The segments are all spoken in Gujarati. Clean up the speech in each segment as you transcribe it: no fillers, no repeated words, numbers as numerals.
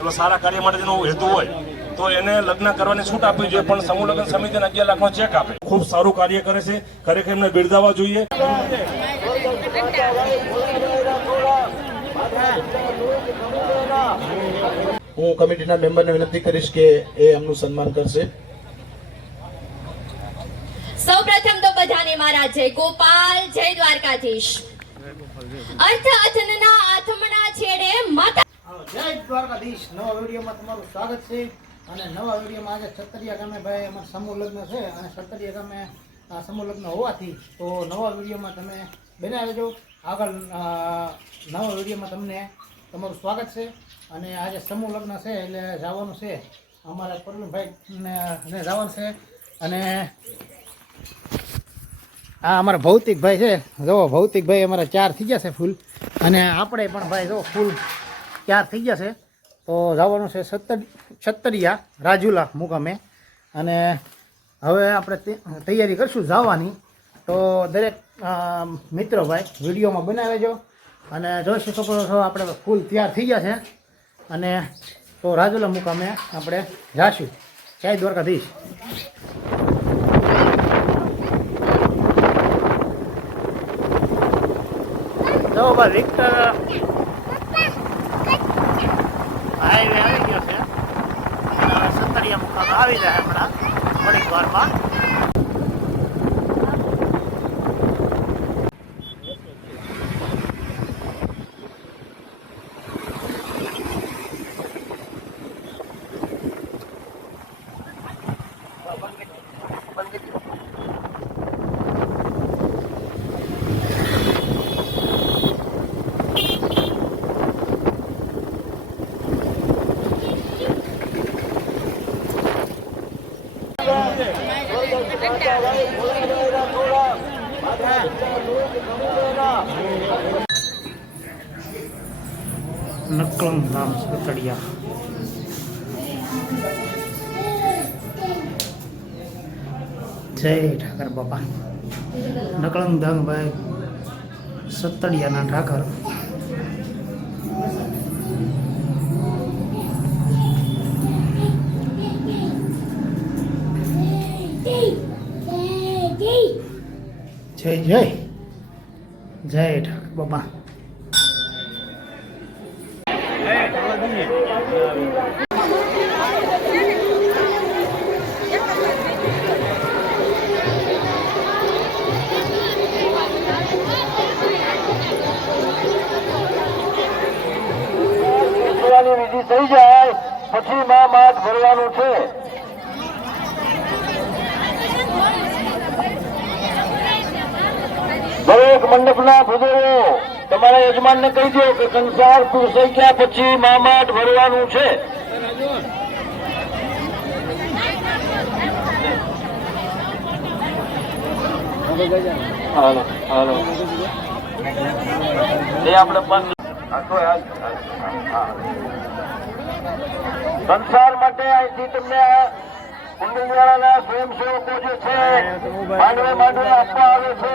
એવા સારા કાર્ય માટે જેનો હેતુ હોય તો એને લગ્ન કરવાની છૂટ આપવી જોઈએ, પણ સમૂહ લગ્ન સમિતિને 11 લાખનો ચેક આપે. ખૂબ સારું કાર્ય કરે છે, ખરેખર એમને બિરદાવવા જોઈએ. હું કમિટીના મેમ્બરને વિનંતી કરીશ કે એ એમનું સન્માન કરશે. સૌપ્રથમ તો બધાને મારા જય ગોપાલ, જય દ્વારકાધીશ. અર્થ અથનના આથમણા છેડે માતા જય દ્વારકાધીશ. નવા વિડીયોમાં તમારું સ્વાગત છે. અને નવા વિડીયોમાં આજે સત્તરિયા ગામે ભાઈ અમારા સમૂહ લગ્ન છે અને સત્તરિયા ગામે સમૂહ લગ્ન હોવાથી તો નવા વિડીયોમાં તમે બન્યા રહેજો. આગળ નવા વિડીયોમાં તમને તમારું સ્વાગત છે. અને આજે સમૂહ લગ્ન છે એટલે જવાનું છે અમારા પરવીનભાઈને જવાનું છે. અને આ અમારા ભૌતિકભાઈ છે, જુઓ ભૌતિકભાઈ અમારા 4 થઈ ગયા છે ફૂલ, અને આપણે પણ ભાઈ જો ફૂલ 4 થઈ ગયા છે. તો જવાનું છે સત્તરિયા રાજુલા મુકામે. અને હવે આપણે તૈયારી કરશું જવાની. તો દરેક મિત્રો ભાઈ વિડીયોમાં બનાવેજો અને જોઈ શકો છો આપણે ફૂલ તૈયાર થઈ ગયા છે. અને તો રાજુલા મુકામે આપણે જાશું. જય દ્વારકાધીશ. જો ભાઈ વિક્ટર હાઈવે આવી ગયો છે અને હવે સત્તરિયા મુકામે આવી જાય હમણાં થોડીક વારમાં. નકલંગ ધામ સતડિયા. જય ઠાકર બાપા. નકલંગ ધામ ભાઈ સતડિયાના ઠાકર. જય જય જય ઠાકર બાપા. વિધિ થઈ જાય પછી માં માઠ ભરવાનું છે. દરેક મંડપના ભૂદેવો તમારા યજમાનને કહી દો કે સંસાર પૂર થઈ ગયા પછી માં માઠ ભરવાનું છે. હાલો હાલો એ આપણે સંસાર માટે અહીંથી તમને કુંડળીવાળાના સ્વયંસેવકો જે છે માંડવે આપવા આવે છે.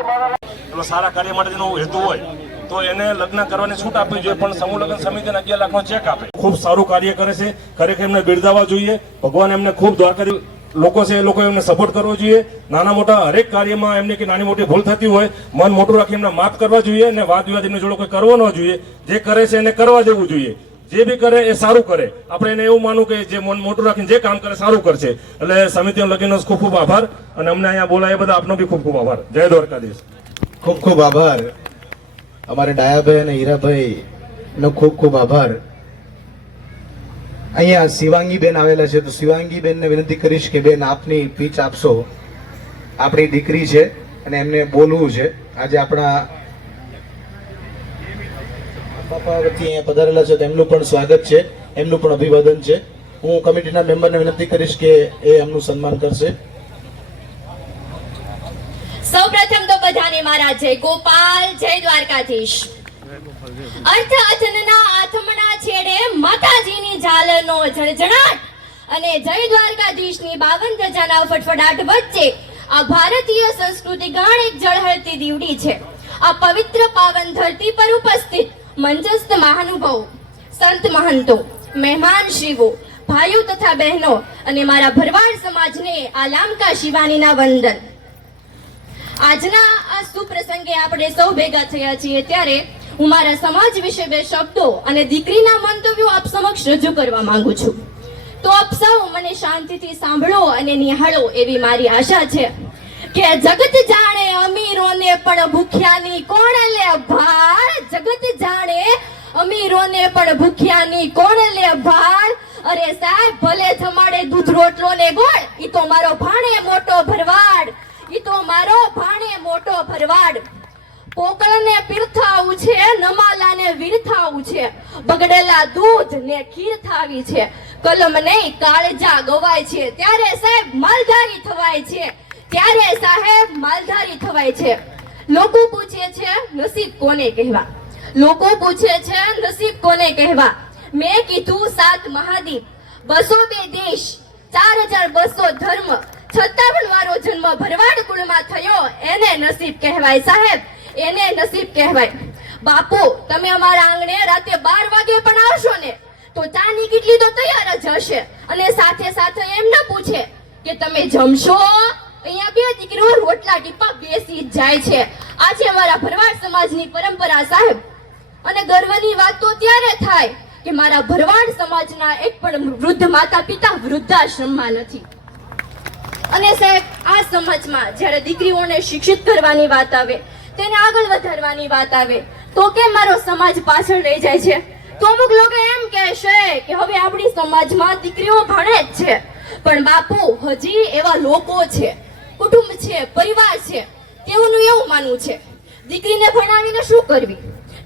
એવા સારા કાર્ય માટે જેનો હેતુ હોય તો એને લગ્ન કરવાની છૂટ આપવી જોઈએ, પણ સમૂહ લગ્ન સમિતિને 11 લાખનો ચેક આપે. ખૂબ સારું કાર્ય કરે છે, ખરેખર એમને બિરદાવવા જોઈએ. ભગવાન એમને ખૂબ દ્વારકાધી લોકો છે એ લોકો એમને સપોર્ટ કરવો જોઈએ. નાના મોટા હરેક કાર્યમાં એમને કે નાની મોટી ભૂલ થતી હોય મન મોટું રાખી એમને માફ કરવા જોઈએ અને વાદ વિવાદ એમની જોડે કોઈ કરવો ન જોઈએ. જે કરે છે એને કરવા દેવું જોઈએ. જે બી કરે એ સારું કરે. આપણે એને એવું માનવું કે જે મન મોટું રાખીને જે કામ કરે સારું કરશે. એટલે સમિતિનો લગીનો ખૂબ ખૂબ આભાર અને અમને અહીંયા બોલાય બધા આપનો બી ખૂબ ખૂબ આભાર. જય દ્વારકાધીશ. ખૂબ ખૂબ આભાર. અમારે ડાયાભાઈ અને હીરાભાઈ નો ખૂબ ખૂબ આભાર. અહીંયા શિવાંગી બેન આવેલા છે, તો શિવાંગી બેનને વિનંતી કરીશ કે બેન આપની પીચ આપશો. આપણી દીકરી છે અને એમને બોલવું છે. આજે આપણા બાપા વતી અહીંયા પધારેલા છે, તેમનું પણ સ્વાગત છે, એમનું પણ અભિવાદન છે. હું કમિટીના મેમ્બરને વિનંતી કરીશ કે એ એમનું સન્માન કરશે. સૌપ્રથમ તો બધાને મારા જય ગોપાલ, જય દ્વારકાધીશ. અર્થ અથનના આથમણા છેડે માતાજીની ઝાલરનો ઝણઝણાટ અને જય દ્વારકાધીશની 52 ધજાના ફટફડાટ વચ્ચે આ ભારતીય સંસ્કૃતિ ગાણ એક ઝળહળતી દીવડી છે. આ પવિત્ર પાવન ધરતી પર ઉપસ્થિત મંચસ્થ મહાનુભાવો, સંત મહંતો, મહેમાન શ્રીઓ, ભાઈઓ તથા બહેનો અને મારા ભરવાડ સમાજને આ લામકા શિવાનીના વંદન. આજના આ સુપ્રસંગે આપણે સૌ ભેગા થયા છીએ ત્યારે હું મારા સમાજ વિશે બે શબ્દો અને દીકરીના મંતવ્યો આપ સમક્ષ રજૂ કરવા માંગુ છું. તો આપ સૌ મને શાંતિથી સાંભળો અને નિહાળો એવી મારી આશા છે કે જગત જાણે અમીરોને પણ ભૂખ્યાની કોણ લે ભાળ. જગત જાણે અમીરોને પણ ભૂખ્યાની કોણ લે ભાળ. અરે સાહેબ, ભલે જમાડે દૂધ રોટલો ને ગોળ, ઈ તો મારો ભાણે મોટો ભરવાડ. ઈ તો મારો ભાણે મોટો ભરવાડ. પોકળને પીરથાવું છે, નમાલાને વીરથાવું છે, બગડેલા દૂધ ને ખીર થાવી છે. કલમ નહીં કાળજા ગવાય છે, ત્યારે સાહેબ માલધારી થવાય છે. ત્યારે સાહેબ માલધારી થવાય છે. લોકો પૂછે છે નસીબ કોને કહેવા. લોકો પૂછે છે નસીબ કોને કહેવા. મેં કીધું 7 મહાદીપ, 202 દેશ, 4200 ધર્મ, 56 વારો જન્મ ભરવાડ કુળમાં થયો, એને નસીબ કહેવાય સાહેબ, એને નસીબ કહેવાય. બાપુ, તમે અમારા આંગણે રાતે 12 વાગે પણ આવશો ને તો ચાની કેટલી તો તૈયાર જ હશે. અને સાથે સાથે એમ ન પૂછે કે તમે જમશો. અહીંયા બે દીકરીઓ રોટલા ટીપા બેસી જ જાય છે. આજે અમારા ભરવાડ સમાજની પરંપરા સાહેબ. અને ગર્વની વાત તો ત્યારે થાય કે મારા ભરવાડ સમાજના એક પણ વૃદ્ધ માતા પિતા વૃદ્ધાશ્રમમાં નથી. અને સાહેબ, આ સમાજમાં જ્યારે દીકરીઓને શિક્ષિત કરવાની વાત આવે, તેને આગળ વધારવાની વાત આવે, તો કેમ મારો સમાજ પાછળ રહી જાય છે? તો અમુક લોકો એમ કહેશે કે હવે આપણી સમાજમાં દીકરીઓ ભણે જ છે. પણ બાપુ, હજી એવા લોકો છે, કુટુંબ છે, પરિવાર છે, તેઓનું એવું માનવું છે દીકરીને ભણાવીને શું કરવી,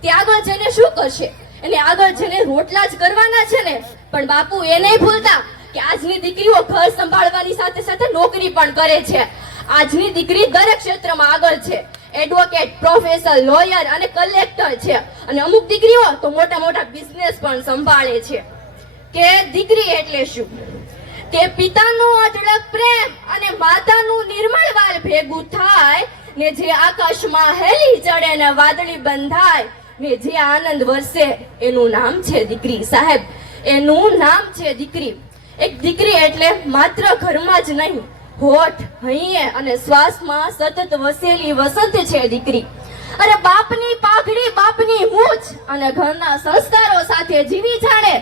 તે આગળ જઈને શું કરશે, એને આગળ જઈને રોટલા જ કરવાના છે ને. પણ બાપુ, એ નહીં ભૂલતા કે આજની દીકરીઓ ઘર સંભાળવાની સાથે સાથે નોકરી પણ કરે છે. આજની દીકરી દરેક ક્ષેત્રમાં આગળ છે. એડવોકેટ, પ્રોફેસર, લોયર અને કલેક્ટર છે. અને અમુક દીકરીઓ તો મોટા મોટા બિઝનેસ પણ સંભાળે છે. કે દીકરી એટલે શું? કે પિતાનો અઢળક પ્રેમ અને માતાનું નિર્મળ વાલ ભેગું થાય ને જે આકાશમાં હેલી ચડે ને વાદળી બંધાય ને જે આનંદ વરસે, એનું નામ છે દીકરી સાહેબ, એનું નામ છે દીકરી. એક દીકરી એટલે માત્ર ઘરમાં જ નહીં, હોઠ, હૈયે અને શ્વાસમાં સતત વસેલી વસંત છે દીકરી. અરે બાપની પાઘડી, બાપની મૂછ અને ઘરના સંસ્કારો સાથે જીવી જાણે,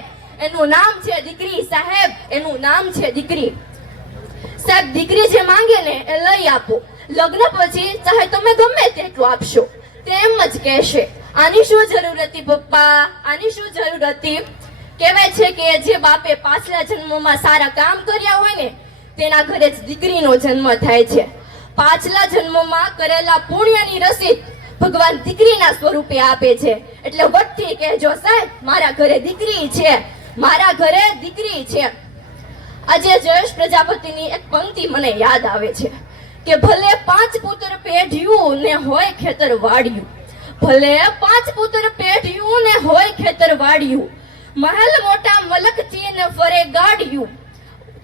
એનું નામ છે દીકરી સાહેબ, એનું નામ છે દીકરી. સાહેબ, દીકરી જે માંગે ને એ લઈ આપો. લગ્ન પછી ચાહે તમે ગમે તેટલું આપશો, તેમ જ કહેશે આની શું જરૂર હતી પપ્પા, આની શું જરૂર હતી. કહેવાય છે કે જે બાપે પાછલા જન્મમાં સારા કામ કર્યા હોય ને તેના ઘરે જ દીકરીનો જન્મ થાય છે. પાછલા જન્મમાં કરેલા પુણ્યની રસીદ ભગવાન દીકરીના સ્વરૂપે આપે છે. એટલે વટથી કહેજો સાહેબ, મારા ઘરે દીકરી છે, મારા ઘરે દીકરી છે. આજે જયેશ પ્રજાપતિની એક પંક્તિ મને યાદ આવે છે કે ભલે 5 પુત્ર પેઢ્યું ને હોય ખેતર વાડ્યું, ભલે 5 પુત્ર પેઢ્યું ને હોય ખેતર વાડ્યું, મહેલ મોટા મલકથી ને ફરે ગાડ્યું,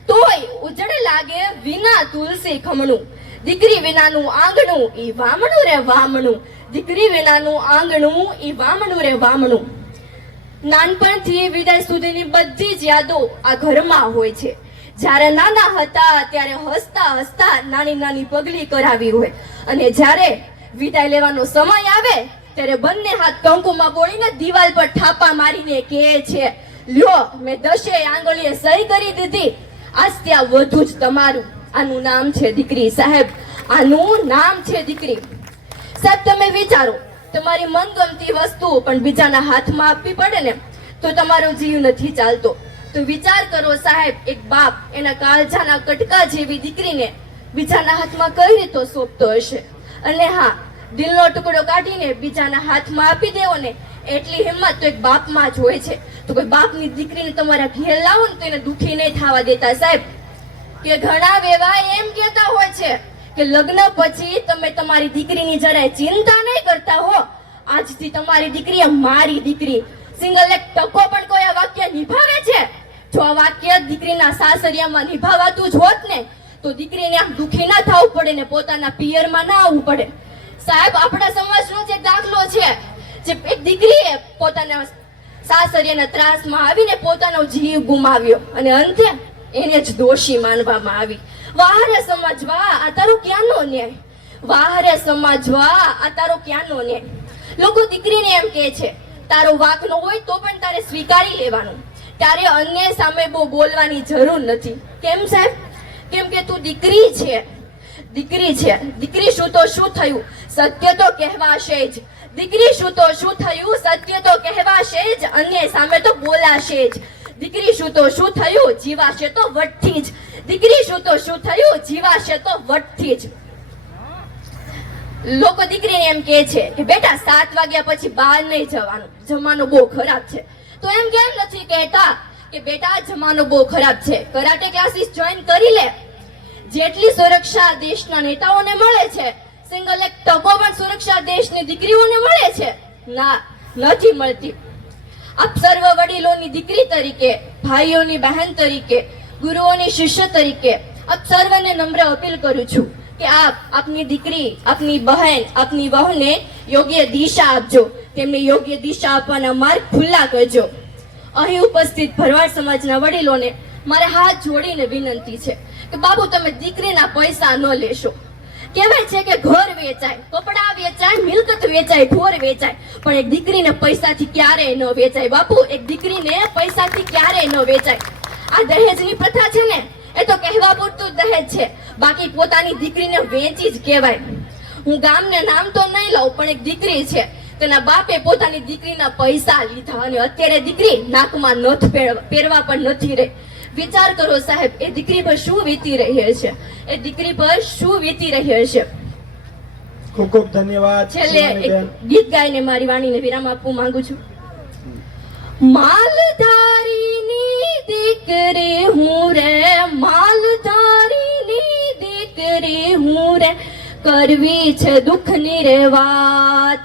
તોય ઉજળ લાગે વિના તુલસી ખમણું. દીકરી વિનાનું આંગણું ઈ વામણું રે વામણું, દીકરી વિનાનું આંગણું ઈ વામણું રે વામણું. નાનપણથી વિદાય સુધીની બધી જ યાદો આ ઘરમાં હોય છે. જ્યારે નાના હતા ત્યારે હસતા હસતા નાની નાની પગલી કરાવી હોય, અને જ્યારે વિદાય લેવાનો સમય આવે ત્યારે બંને હાથ કંકુમાં બોળીને દિવાલ પર ઠાપા મારીને કહે છે, લ્યો મેં 10 આંગળીએ સહી કરી દીધી, આજ ત્યાં વધુ જ તમારું. આનું નામ છે દીકરી સાહેબ, આનું નામ છે દીકરી. સાહેબ, તમે વિચારો, તમારી મનગમતી વસ્તુ પણ બીજાના હાથમાં આપવી પડે ને તો તમારો જીવ નથી ચાલતો. તો વિચાર કરો સાહેબ, એક બાપ એના કાળજાના કટકા જેવી દીકરીને બીજાના હાથમાં કઈ રીતે સોંપતો હશે. અને હા, દિલનો ટુકડો કાઢીને બીજાના હાથમાં આપી દેવો ને એટલી હિંમત તો એક બાપમાં જ હોય છે. તો કોઈ બાપની દીકરીને તમારા ઘેર લાવો ને તો એને દુખી નહીં થવા દેતા સાહેબ. કે ઘણા વેવા એમ કહેતા હોય છે કે લગ્ન પછી તમે તમારી દીકરીની જરાય ચિંતા નહીં કરતા હો, આજથી તમારી દીકરી મારી દીકરી. સિંગલ એક ટકો પણ કોઈ આ વાક્ય નિભાવે છે? જો આ વાક્ય દીકરીના સાસરિયામાં નિભાવાતું જ હોત ને તો દીકરીને આમ દુખી ના થવું પડે ને પોતાના પિયરમાં ના આવવું પડે. સાહેબ, આપણા સમાજનો જે દાખલો છે, જે એક દીકરીએ પોતાના સાસરિયાના ત્રાસમાં આવીને પોતાનો જીવ ગુમાવ્યો અને અંતે એને જ દોષી માનવામાં આવી. વાહરે સમજવા આ તારો ક્યાંનો ન્યાય? વાહરે સમજવા આ તારો ક્યાંનો ન્યાય? લોકો દીકરીને એમ કહે છે તારો વાંક ન હોય તો પણ તારે સ્વીકારી લેવાનું, તારે અન્ય સામે બહુ બોલવાની જરૂર નથી. કેમ સાહેબ? કેમ કે તું દીકરી છે. દીકરી છે. દીકરી શું તો શું થયું, સત્ય તો કહેવાશે જ. દીકરી શું તો શું થયું, સત્ય તો કહેવાશે જ, અન્ય સામે તો બોલાશે જ. દીકરી શું તો શું થયું, જીવાશે તો વટથી જ. દીકરી શું તો શું થયું, જીવાશે તો વટથી જ. લોકો દીકરીને એમ કહે છે કે બેટા 7 વાગ્યા પછી બહાર નહીં જવાનું, જમાનો બહુ ખરાબ છે. તો એમ કેમ નથી કહેતા કે બેટા જમાનો બહુ ખરાબ છે, કરાટે ક્લાસીસ જોઈન કરી લે. જેટલી સુરક્ષા દેશના નેતાઓને મળે છે, સિંગલ એક ટકો પણ સુરક્ષા દેશની દીકરીઓને મળે છે? ના, નથી મળતી. આપ સર્વ વડીલોની દીકરી તરીકે, ભાઈઓની બહેન તરીકે, ગુરુઓની શિષ્ય તરીકે આપ સર્વને નમ્ર અપીલ કરું છું કે આપની દીકરી, આપની બહેન, આપની વહુને યોગ્ય દિશા આપજો, તેમને યોગ્ય દિશા આપવાના માર્ગ ખુલ્લા કરજો. અહીં ઉપસ્થિત ભરવાડ સમાજના વડીલોને મારે હાથ જોડીને વિનંતી છે કે બાબુ તમે દીકરીના પૈસા ન લેશો. કહેવાય છે કે ઘર વેચાય, કપડા વેચાય, મિલકત વેચાય, ઢોર વેચાય, પણ એક દીકરીને પૈસાથી ક્યારેય ન વેચાય. બાપુ, એક દીકરીને પૈસાથી ક્યારેય ન વેચાય. આ દહેજની પ્રથા છે ને, એ તો કહેવા પૂરતું દહેજ છે, બાકી પોતાની દીકરીને વેચી જ કહેવાય. હું ગામને નામ તો નહીં લઉં, પણ એક દીકરી છે, તેના બાપે પોતાની દીકરીના પૈસા લીધા અને અત્યારે દીકરી નાકમાં નથ પહેરવા પણ નથી રહી. વિચાર કરો સાહેબ, એ દીકરી પર શું વીતી રહી છે, એ દીકરી પર શું વીતી રહી છે. ખૂબ ખૂબ ધન્યવાદ. છેલ્લે એક ગીત ગાઈને મારી વાણીને વિરામ આપવું માંગુ છું. માલધારીની દીકરી હું રે, માલધારીની દીકરી હું રે, કરવી છે દુઃખની રે વાત.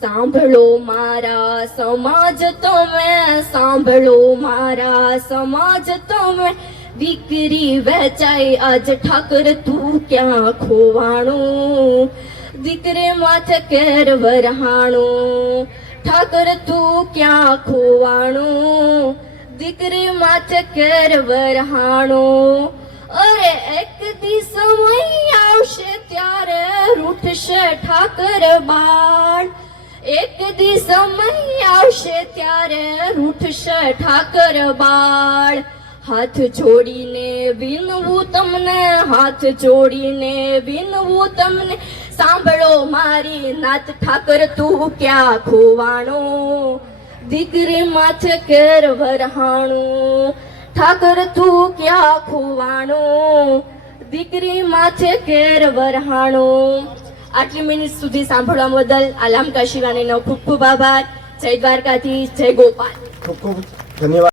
સાંભળો મારા સમાજ તમે, સાંભળો મારા સમાજ તમે, દીકરી વેચાઈ આજ ઠાકર તું ક્યાં ખોવાણું, દીકરી માથે કેર વરહાણું, ઠાકર તું ક્યાં ખોવાણું, દીકરી માથે કેર વરહાણું. અરે એક દી સમય આવશે ત્યારે રૂઠશે ઠાકર બાળ, એક દી સમય આવશે ત્યારે રૂઠશે ઠાકર બાળ. હાથ જોડીને વિનવું તમને, હાથ જોડીને વિનવું તમને, સાંભળો મારી નાત ઠાકર તું ક્યાં ખોવાણો, દીકરી માથે કેર વરહાણું, ઠાકર તું ક્યાં ખોવાણો, દીકરી માથે કેર વરહાણું. આટલી મિનિટ સુધી સાંભળવા બદલ આલામ કાશીવાણીનો ખૂબ ખૂબ આભાર. જય દ્વારકાધીશ, જય ગોપાલ. ખૂબ ખૂબ ધન્યવાદ.